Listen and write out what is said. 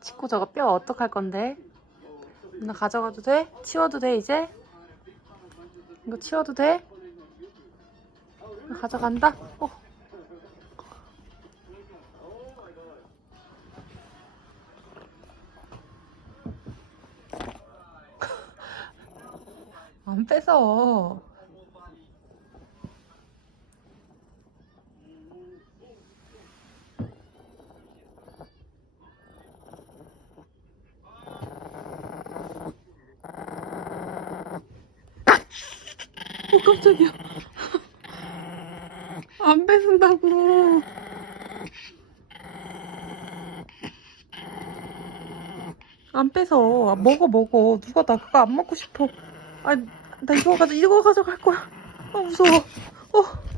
씻고 저거 뼈 어떡할 건데? 나 가져가도 돼? 치워도 돼 이제? 이거 치워도 돼? 나 가져간다? 어. 안 뺏어. 어, 깜짝이야. 안 뺏은다고. 안 뺏어. 아, 먹어, 먹어. 누가 나 그거 안 먹고 싶어. 아, 나 이거 가져, 이거 가져갈 거야. 아, 무서워. 어.